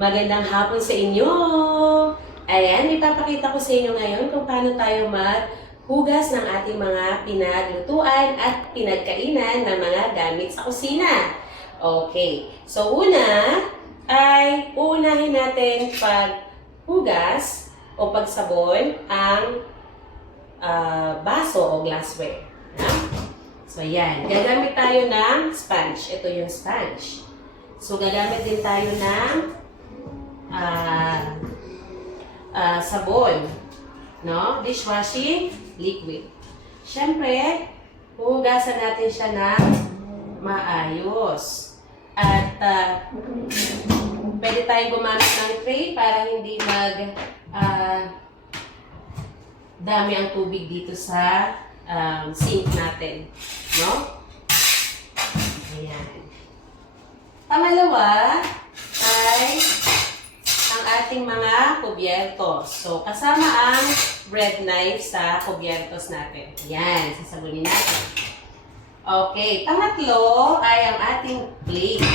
Magandang hapon sa inyo! Ayan, ipapakita ko sa inyo ngayon kung paano tayo maghugas ng ating mga pinaglutuan at pinagkainan ng mga gamit sa kusina. Okay, so una ay uunahin natin paghugas o pagsabon ang baso o glassware. So yan, gagamit tayo ng sponge. Ito yung sponge. So gagamit din tayo ng sabon, no? Dishwashing liquid. Siyempre, hugasan natin siya ng maayos. At pwede tayong gumamit ng tray para hindi dami ang tubig dito sa sink natin, no? Ayan. Pangalawa ay ang ating mga kubyertos. So, kasama ang bread knife sa kubyertos natin. Yan, sasabunin natin. Okay, pangatlo ay ang ating plate.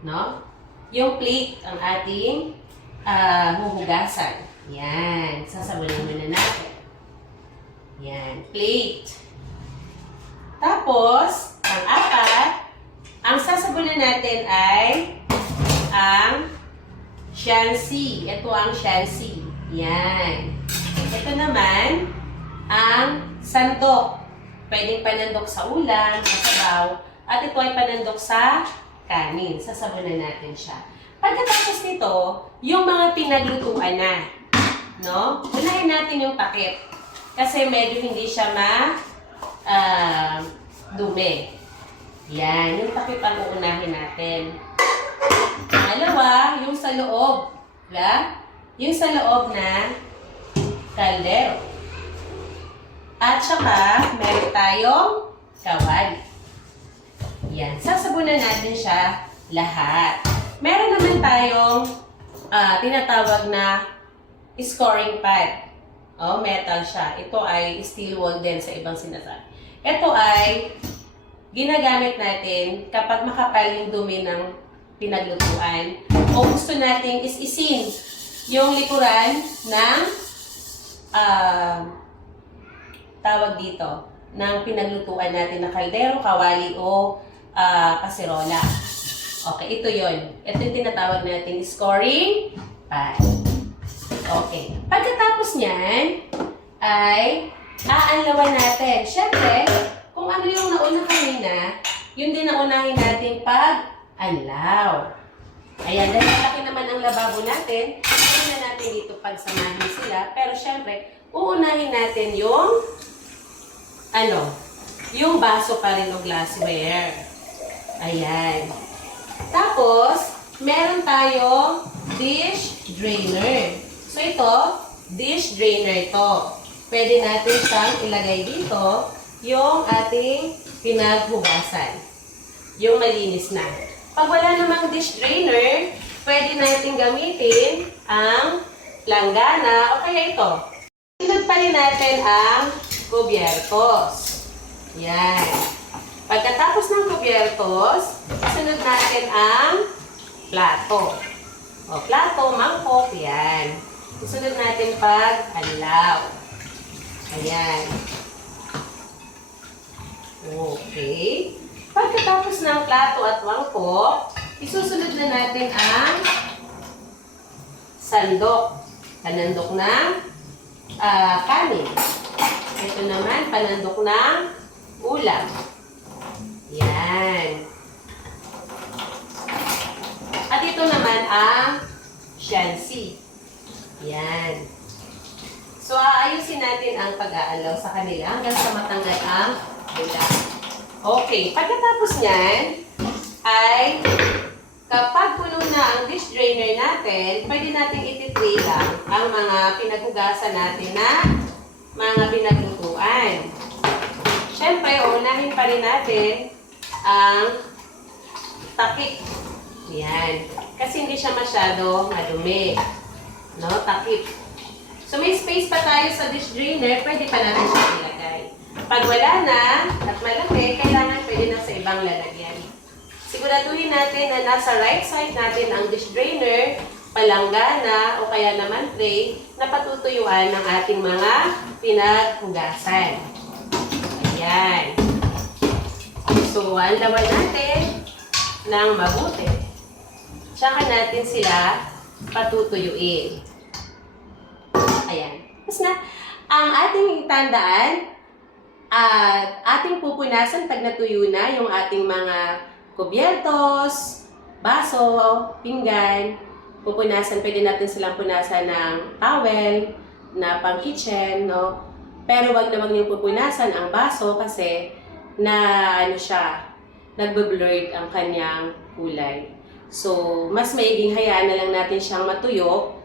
No? Yung plate ang ating huhugasan. Yan, sasabunin muna natin. Yan, plate. Tapos, pang-apat, ang sasabunin natin ay ang shansi. Ito ang shansi. Yan. Ito naman, ang sandok. Pwedeng panandok sa ulam, sa sabaw, at ito ay panandok sa kanin. Sasabunan natin siya. Pagkatapos nito, yung mga pinaglutuan na. No? Unahin natin yung takip. Kasi medyo hindi siya dumi. Yan, yung takip ang uunahin natin. Pangalawa, yung sa loob. Diba? Yung sa loob na kaldero. At saka, meron tayong kawali. Yan, sasabunan natin siya lahat. Meron naman tayong tinatawag na scoring pad. Oh, metal siya. Ito ay steel wool din sa ibang sinasabi. Ito ay ginagamit natin kapag makapal yung dumi ng pinaglutuan o gusto nating is-isin yung likuran ng tawag dito ng pinaglutuan natin na kaldero, kawali o kaserola. Okay, ito yon. Ito yung tinatawag natin scoring pan. Okay. Pagkatapos niyan ay aanlawan natin. Siyempre, kung ano yung nauna kanina, yun din ang unahin nating pag-anlaw. Ayan, dahil malaki naman ang lababo natin, hindi na natin dito pagsamahin sila. Pero syempre, uunahin natin yung yung baso pa rin o glassware. Ayan. Tapos, meron tayong dish drainer. So ito, dish drainer ito. Pwede natin siyang ilagay dito yung ating pinaghugasan. Yung malinis na. Pag wala namang dish drainer, pwede natin gamitin ang langgana o kaya ito. Sunod pa rin natin ang kubyertos. Yan. Pagkatapos ng kubyertos, sunod natin ang plato. O, plato, mangkok, yan. Sunod natin pag-anlaw. Ayan. Okay. Pagkatapos ng plato at mangkok, isusunod na natin ang sandok. Panandok ng kanin. Ito naman, panandok ng ulam. Yan. At ito naman ang shansi. Yan. So, aayusin natin ang pag-aalaw sa kanila hanggang sa matanggal ang bula. Okay, pagkatapos niyan, ay kapag puno na ang dish drainer natin, pwede natin ititray lang ang mga pinaghugasan natin na mga pinaglutuan. Siyempre, unahin pa rin natin ang takip. Yan. Kasi hindi siya masyado madumi. No? Takip. So, may space pa tayo sa dish drainer, pwede pa natin siya ilagay. Pag wala na, at malaki, kailangan pwede na sa ibang lalagyan. Siguraduhin natin na nasa right side natin ang dish drainer, palanggana, o kaya naman tray na patutuyuan ng ating mga pinaghugasan. Ayan. So, anlawan natin ng mabuti. Tsaka natin sila patutuyuin. Ayan. Tapos na, ang ating tandaan, ating pupunasan pag natuyo na yung ating mga kubyertos, baso, pinggan. Pupunasan, pwede natin silang punasan ng towel na pang kitchen, no? Pero wag niyong pupunasan ang baso kasi nagbe-blurred ang kanyang kulay. So, mas maiging hayaan na lang natin siyang matuyo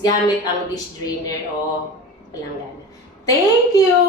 gamit ang dish drainer o palanggana. Thank you!